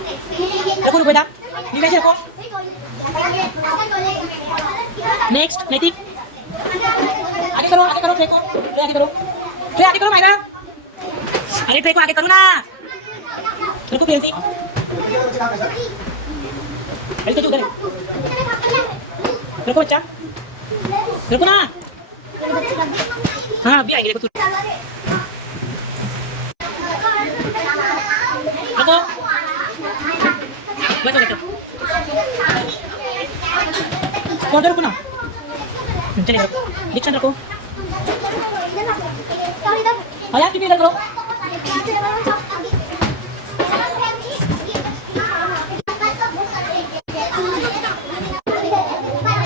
रखो रुको बेटा, नीचे रखो। नेक्स्ट नैतिक, आगे करो ट्रे को, ट्रे आगे करो, ट्रे आगे करो मायरा। अरे ट्रे को आगे करो ना, रखो पेंसिल, ऐसे उधर रखो बच्चा, रखो ना। हाँ अभी आएंगे, रखो बस हो गया। कौन रुको ना, चलेगा दीक्षण रखो। हाँ यार इधर करो।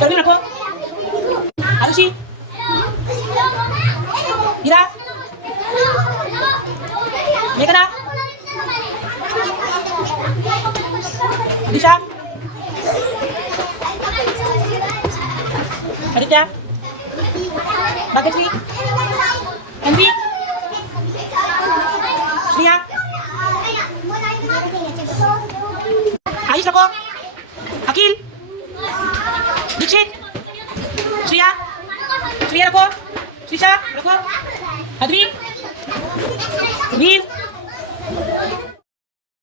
चलो रखो आरुषि, हीरा, मेघना, दिशा, आदित्य, भाग्यश्री, अन्वी, श्रिया, आयुष रखो, अखिल, दीक्षित, श्रिया, श्रिया रखो, शीशा रखो, अद्वीन, वीर,